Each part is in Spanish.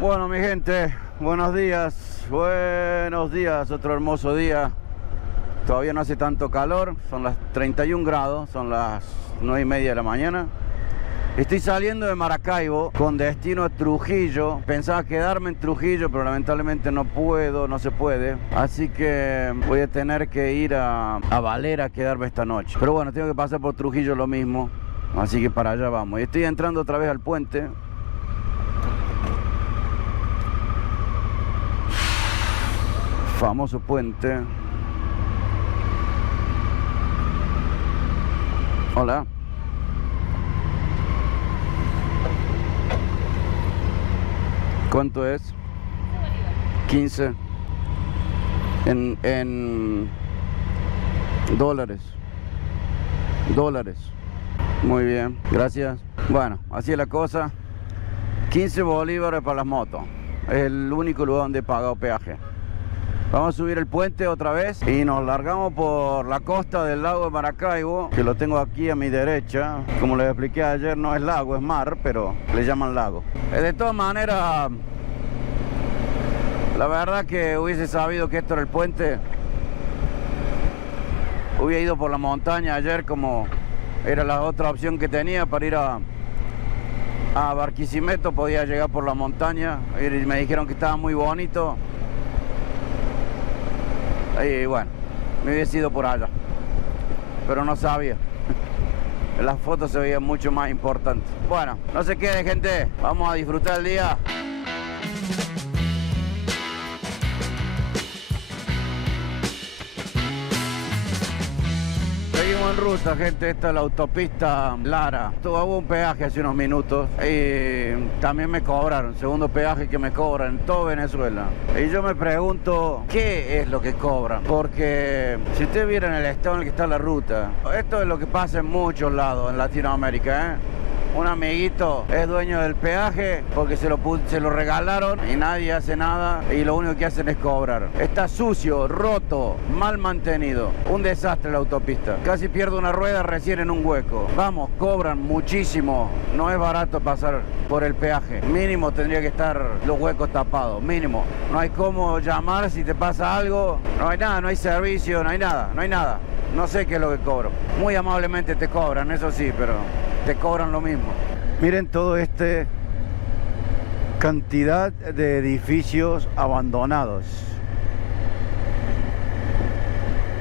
Bueno, mi gente, buenos días, otro hermoso día. Todavía no hace tanto calor, son las 31 grados, son las 9:30 de la mañana. Estoy saliendo de Maracaibo con destino a Trujillo. Pensaba quedarme en Trujillo, pero lamentablemente no se puede. Así que voy a tener que ir a Valera a quedarme esta noche. Pero bueno, tengo que pasar por Trujillo lo mismo, así que para allá vamos. Y estoy entrando otra vez al puente. Famoso puente. Hola. ¿Cuánto es? 15 en dólares. Muy bien, gracias. Bueno, así es la cosa. 15 bolívares para las motos. Es el único lugar donde he pagado peaje. Vamos a subir el puente otra vez y nos largamos por la costa del lago de Maracaibo, que lo tengo aquí a mi derecha. Como les expliqué ayer, no es lago, es mar, pero le llaman lago. De todas maneras, la verdad que hubiese sabido que esto era el puente, hubiera ido por la montaña ayer, como era la otra opción que tenía para ir a Barquisimeto. Podía llegar por la montaña y me dijeron que estaba muy bonito. Y bueno, me hubiese ido por allá, pero no sabía. En las fotos se veía mucho más importante. Bueno, no se quede, gente, vamos a disfrutar el día. Seguimos en ruta, gente. Esta es la autopista Lara. Hubo un peaje hace unos minutos y también me cobraron, segundo peaje que me cobran en todo Venezuela. Y yo me pregunto, ¿qué es lo que cobran? Porque si ustedes vieran el estado en el que está la ruta, esto es lo que pasa en muchos lados en Latinoamérica, ¿eh? Un amiguito es dueño del peaje porque se lo regalaron y nadie hace nada y lo único que hacen es cobrar. Está sucio, roto, mal mantenido. Un desastre la autopista. Casi pierdo una rueda recién en un hueco. Vamos, cobran muchísimo. No es barato pasar por el peaje. Mínimo tendría que estar los huecos tapados. Mínimo. No hay cómo llamar si te pasa algo. No hay nada, no hay servicio, no hay nada. No sé qué es lo que cobro. Muy amablemente te cobran, eso sí, pero te cobran lo mismo. Miren todo este cantidad de edificios abandonados.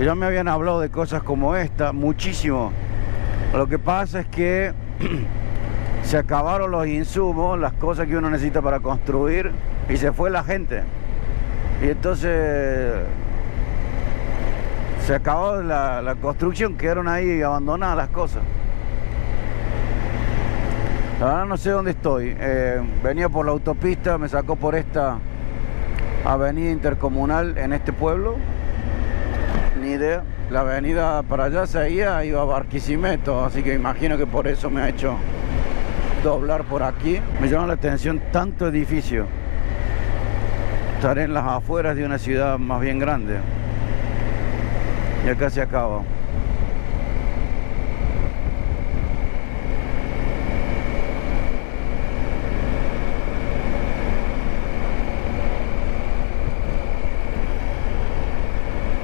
Ya me habían hablado de cosas como esta, muchísimo. Lo que pasa es que se acabaron los insumos, las cosas que uno necesita para construir, y se fue la gente. Y entonces se acabó la construcción, quedaron ahí abandonadas las cosas. La verdad no sé dónde estoy. Venía por la autopista, me sacó por esta avenida intercomunal en este pueblo. Ni idea. La avenida para allá seguía, iba a Barquisimeto, así que imagino que por eso me ha hecho doblar por aquí. Me llama la atención tanto edificio. Estaré en las afueras de una ciudad más bien grande. Y acá se acaba.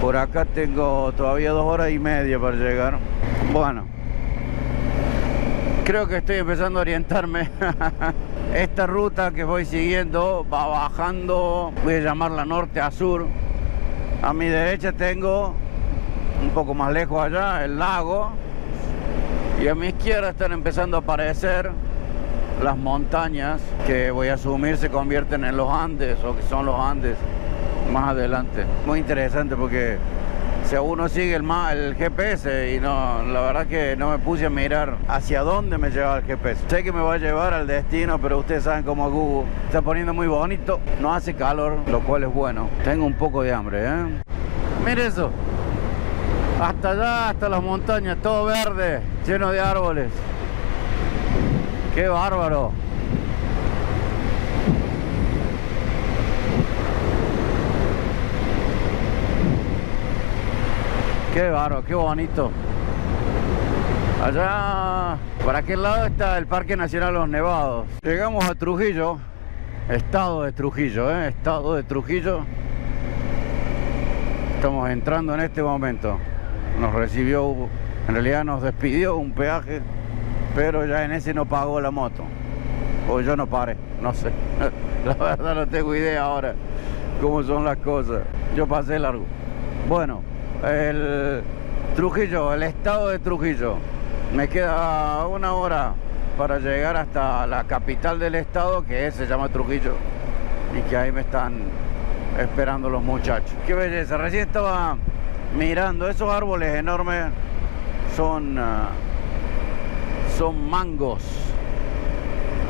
Por acá tengo todavía 2 horas y media para llegar. Bueno, creo que estoy empezando a orientarme. Esta ruta que voy siguiendo va bajando, voy a llamarla norte a sur. A mi derecha tengo, un poco más lejos allá, el lago. Y a mi izquierda están empezando a aparecer las montañas que voy a asumir se convierten en los Andes, o que son los Andes más adelante. Muy interesante porque si uno sigue el GPS y no, la verdad que no me puse a mirar hacia dónde me llevaba el GPS. Sé que me va a llevar al destino, pero ustedes saben cómo Google está poniendo muy bonito. No hace calor, lo cual es bueno. Tengo un poco de hambre, ¿eh? Mire eso. Hasta allá, hasta las montañas, todo verde, lleno de árboles. ¡Qué bárbaro! ¡Qué bárbaro, qué bonito! Allá, para aquel lado está el Parque Nacional Los Nevados. Llegamos a Trujillo Estado de Trujillo, Estado de Trujillo. Estamos entrando en este momento. Nos recibió, en realidad nos despidió un peaje, pero ya en ese no pagó la moto. O yo no paré, no sé. La verdad no tengo idea ahora cómo son las cosas. Yo pasé largo. Bueno, el Trujillo, el estado de Trujillo. Me queda 1 hora para llegar hasta la capital del estado, que se llama Trujillo. Y que ahí me están esperando los muchachos. Qué belleza. Recién estaba mirando esos árboles enormes. Son mangos.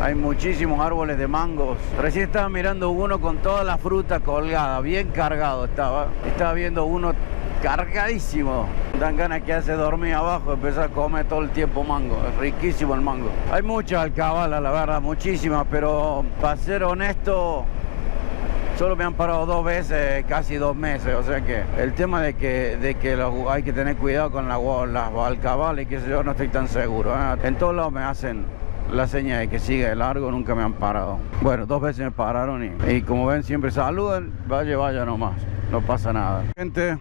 Hay muchísimos árboles de mangos. Recién estaba mirando uno con toda la fruta colgada, bien cargado estaba. Estaba viendo uno cargadísimo. Dan ganas que hace dormir abajo, empezar a comer todo el tiempo mango. Es riquísimo el mango. Hay muchas alcabalas, la verdad, muchísimas, pero para ser honesto, solo me han parado 2 veces, casi 2 meses. O sea que el tema de que hay que tener cuidado con las alcabalas y qué sé yo, no estoy tan seguro. En todos lados me hacen la seña de que sigue de largo, nunca me han parado. Bueno, 2 veces me pararon y como ven siempre saludan, vaya nomás, no pasa nada. Gente,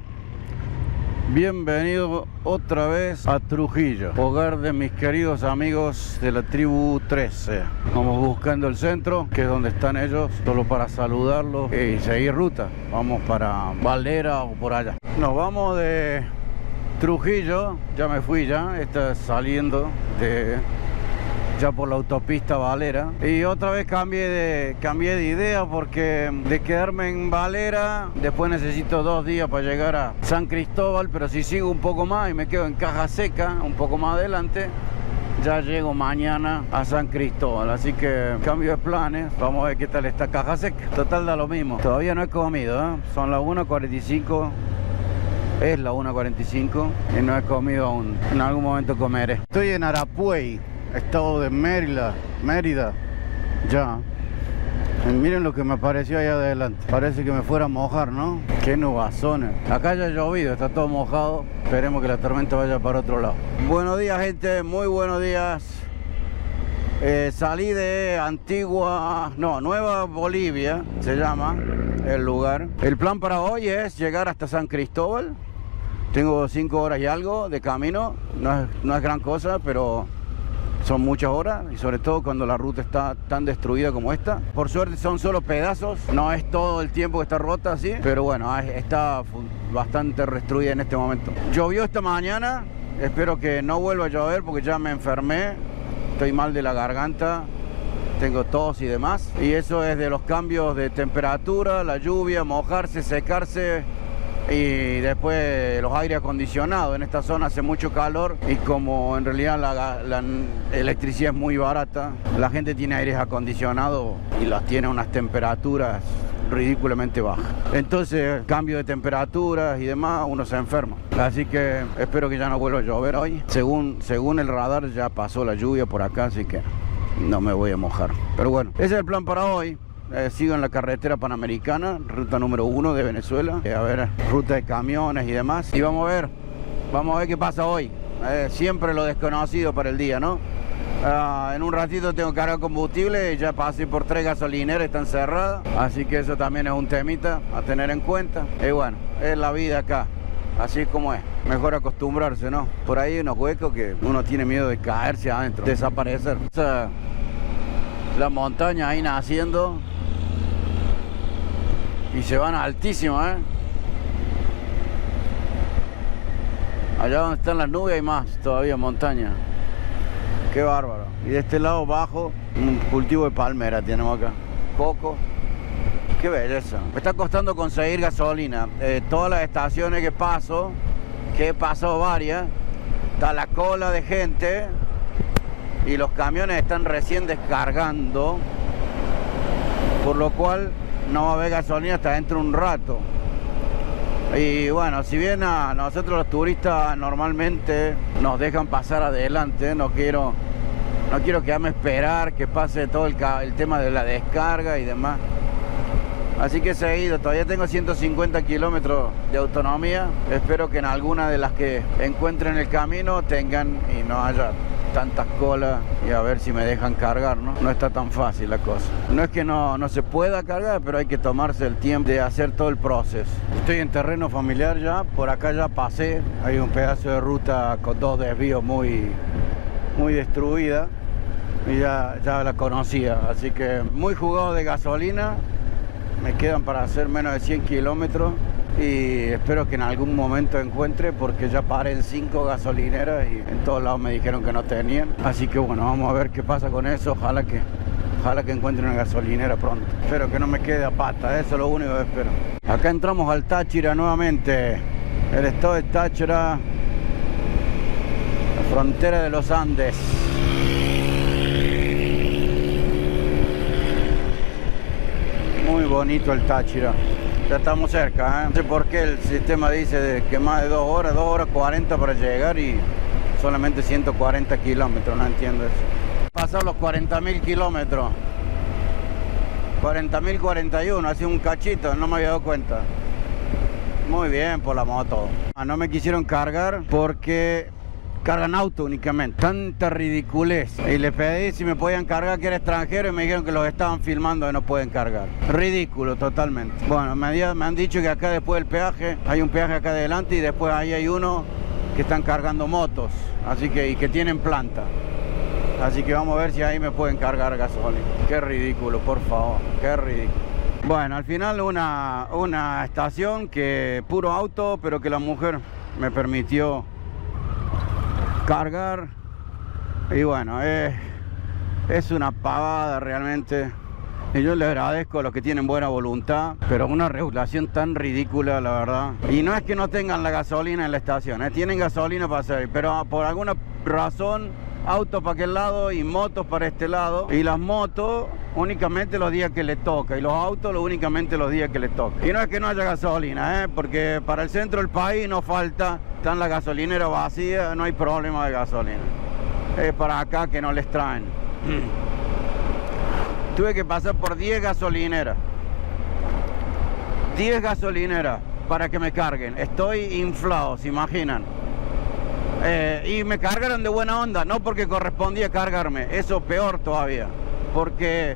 bienvenido otra vez a Trujillo, hogar de mis queridos amigos de la tribu 13. Vamos buscando el centro, que es donde están ellos, solo para saludarlos y seguir ruta. Vamos para Valera o por allá. Nos vamos de Trujillo, ya me fui está saliendo ya por la autopista Valera, y otra vez cambié de idea, porque de quedarme en Valera después necesito 2 días para llegar a San Cristóbal, pero si sigo un poco más y me quedo en Caja Seca un poco más adelante, ya llego mañana a San Cristóbal. Así que cambio de planes, vamos a ver qué tal está Caja Seca. Total da lo mismo, todavía no he comido, son las 1:45. Es la 1:45 y no he comido aún. En algún momento comeré. Estoy en Arapuey, estado de Mérida, ya. Y miren lo que me apareció allá adelante. Parece que me fuera a mojar, ¿no? Qué nubazones. Acá ya ha llovido, está todo mojado. Esperemos que la tormenta vaya para otro lado. Buenos días, gente, muy buenos días. Salí de Nueva Bolivia, se llama el lugar. El plan para hoy es llegar hasta San Cristóbal. Tengo 5 horas y algo de camino. No es gran cosa, pero son muchas horas, y sobre todo cuando la ruta está tan destruida como esta. Por suerte son solo pedazos, no es todo el tiempo que está rota así, pero bueno, está bastante destruida en este momento. Llovió esta mañana, espero que no vuelva a llover porque ya me enfermé, estoy mal de la garganta, tengo tos y demás, y eso es de los cambios de temperatura, la lluvia, mojarse, secarse. Y después los aires acondicionados. En esta zona hace mucho calor y como en realidad la electricidad es muy barata, la gente tiene aires acondicionados y las tiene a unas temperaturas ridículamente bajas. Entonces, cambio de temperaturas y demás, uno se enferma. Así que espero que ya no vuelva a llover hoy. Según el radar ya pasó la lluvia por acá, así que no me voy a mojar. Pero bueno, ese es el plan para hoy. Sigo en la carretera panamericana, ruta número 1 de Venezuela, a ver, ruta de camiones y demás, y vamos a ver qué pasa hoy. Siempre lo desconocido para el día, ¿no? En un ratito tengo que cargar combustible, ya pasé por 3 gasolineras, están cerradas, así que eso también es un temita a tener en cuenta. Y bueno, es la vida acá, así como es, mejor acostumbrarse, ¿no? Por ahí hay unos huecos que uno tiene miedo de caerse adentro, desaparecer. La montaña ahí naciendo. Y se van altísimos, Allá donde están las nubes hay más todavía montaña. Qué bárbaro. Y de este lado bajo, un cultivo de palmera tenemos acá. Coco. Qué belleza. Me está costando conseguir gasolina. Todas las estaciones que paso, que he pasado varias, está la cola de gente y los camiones están recién descargando, por lo cual no va a haber gasolina hasta dentro de un rato. Y bueno, si bien a nosotros los turistas normalmente nos dejan pasar adelante, no quiero quedarme a esperar que pase todo el tema de la descarga y demás. Así que he seguido, todavía tengo 150 kilómetros de autonomía. Espero que en alguna de las que encuentre en el camino tengan y no haya tantas colas y a ver si me dejan cargar, ¿no? No está tan fácil la cosa. No es que no se pueda cargar, pero hay que tomarse el tiempo de hacer todo el proceso. Estoy en terreno familiar ya, por acá ya pasé. Hay un pedazo de ruta con 2 desvíos muy destruida y ya la conocía, así que muy jugado de gasolina. Me quedan para hacer menos de 100 kilómetros y espero que en algún momento encuentre, porque ya paré en 5 gasolineras y en todos lados me dijeron que no tenían. Así que bueno, vamos a ver qué pasa con eso. Ojalá que encuentre una gasolinera pronto. Espero que no me quede a pata, eso es lo único que espero. Acá entramos al Táchira nuevamente. El estado de Táchira, la frontera de los Andes. Muy bonito el Táchira. Ya estamos cerca, ¿eh? No sé por qué el sistema dice que más de 2 horas 40 para llegar y solamente 140 kilómetros, no entiendo eso. Pasar los 40.000 kilómetros. 40.041, hace un cachito, no me había dado cuenta. Muy bien por la moto. No me quisieron cargar porque cargan auto únicamente. Tanta ridiculez. Y le pedí si me podían cargar, que era extranjero, y me dijeron que los estaban filmando y no pueden cargar. Ridículo totalmente. Bueno, me han dicho que acá después del peaje, hay un peaje acá adelante y después ahí hay uno que están cargando motos. Así que, y que tienen planta. Así que vamos a ver si ahí me pueden cargar gasolina. Qué ridículo, por favor. Qué ridículo. Bueno, al final una estación que puro auto, pero que la mujer me permitió cargar. Y bueno, es una pavada realmente. Y yo les agradezco a los que tienen buena voluntad, pero una regulación tan ridícula, la verdad. Y no es que no tengan la gasolina en la estación, tienen gasolina para hacer, pero por alguna razón, autos para aquel lado y motos para este lado. Y las motos únicamente los días que le toca, y los autos únicamente los días que le toca. Y no es que no haya gasolina, porque para el centro del país no falta, están las gasolineras vacías, no hay problema de gasolina. Es para acá que no les traen. Tuve que pasar por 10 gasolineras. 10 gasolineras para que me carguen. Estoy inflado, ¿se imaginan? Y me cargaron de buena onda, no porque correspondía cargarme. Eso peor todavía. Porque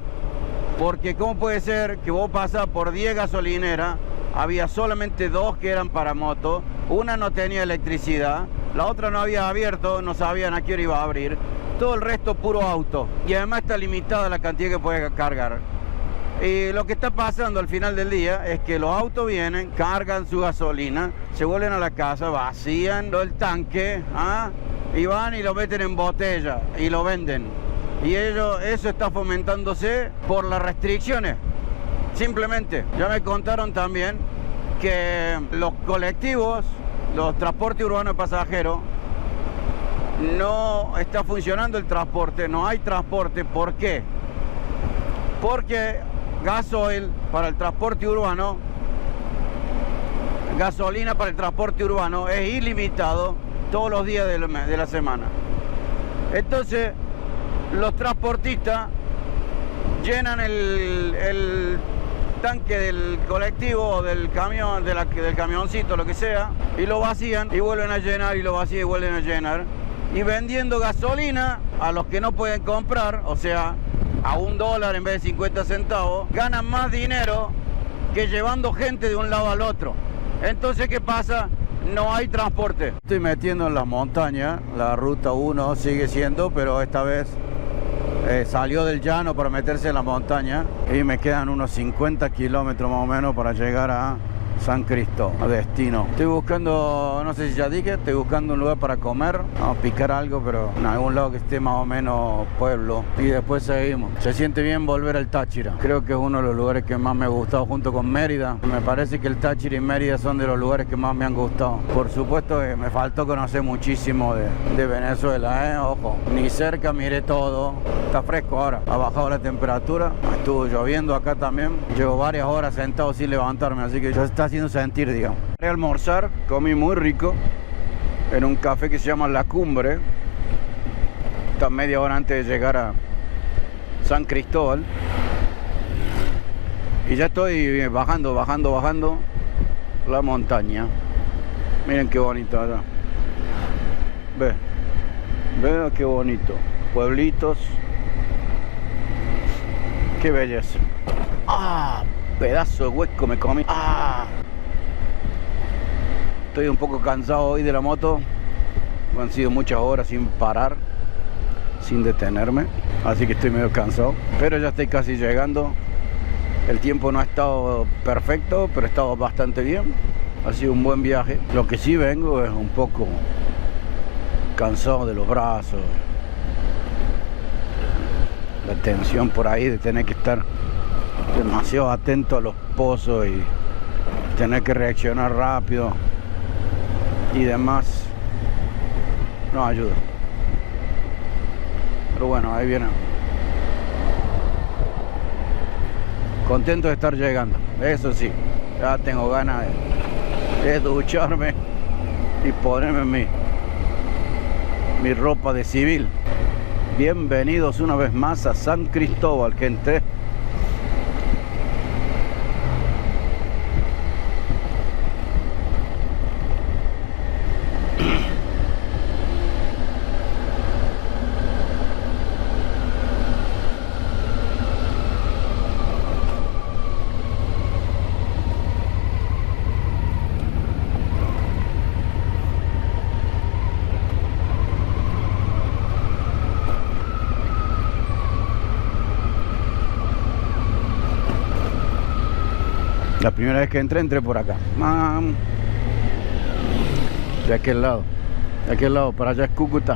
¿cómo puede ser que vos pasás por 10 gasolineras? Había solamente 2 que eran para moto. Una no tenía electricidad. La otra no había abierto, no sabían a qué hora iba a abrir. Todo el resto puro auto. Y además está limitada la cantidad que puedes cargar. Y lo que está pasando al final del día es que los autos vienen, cargan su gasolina, se vuelven a la casa, vacían el tanque, y van y lo meten en botella y lo venden. Y eso está fomentándose por las restricciones. Simplemente, ya me contaron también que los colectivos, los transportes urbanos de pasajeros, no está funcionando el transporte, no hay transporte. ¿Por qué? Porque gasoil para el transporte urbano, gasolina para el transporte urbano es ilimitado todos los días de la semana. Entonces, los transportistas llenan el tanque del colectivo o del camión, del camioncito, lo que sea, y lo vacían y vuelven a llenar, y lo vacían y vuelven a llenar. Y vendiendo gasolina a los que no pueden comprar, o sea, a $1 en vez de 50 centavos, ganan más dinero que llevando gente de un lado al otro. Entonces, ¿qué pasa? No hay transporte. Estoy metiendo en la montaña, la ruta 1 sigue siendo, pero esta vez salió del llano para meterse en la montaña y me quedan unos 50 kilómetros más o menos para llegar a San Cristóbal, a destino. Estoy buscando, no sé si ya dije, estoy buscando un lugar para comer, vamos a picar algo, pero en algún lado que esté más o menos pueblo, y después seguimos. Se siente bien volver al Táchira, creo que es uno de los lugares que más me ha gustado junto con Mérida. Me parece que el Táchira y Mérida son de los lugares que más me han gustado. Por supuesto que me faltó conocer muchísimo de Venezuela, ojo, ni cerca miré todo. Está fresco ahora, ha bajado la temperatura, estuvo lloviendo acá también, llevo varias horas sentado sin levantarme, así que ya está haciendo sentir, digamos. Voy a almorzar, comí muy rico en un café que se llama La Cumbre. Está media hora antes de llegar a San Cristóbal. Y ya estoy bajando la montaña. Miren qué bonito allá. Ve. Veo qué bonito. Pueblitos. Qué belleza. ¡Ah! Pedazo de hueco me comí. ¡Ah! Estoy un poco cansado hoy de la moto. Han sido muchas horas sin parar, sin detenerme. Así que estoy medio cansado. Pero ya estoy casi llegando. El tiempo no ha estado perfecto, pero ha estado bastante bien. Ha sido un buen viaje. Lo que sí vengo es un poco cansado de los brazos. La tensión por ahí de tener que estar demasiado atento a los pozos y tener que reaccionar rápido y demás no ayuda. Pero bueno, ahí viene. Contento de estar llegando, eso sí. Ya tengo ganas de ducharme y ponerme mi ropa de civil. Bienvenidos una vez más a San Cristóbal, gente. La primera vez que entré por acá. De aquel lado. De aquel lado, para allá es Cúcuta.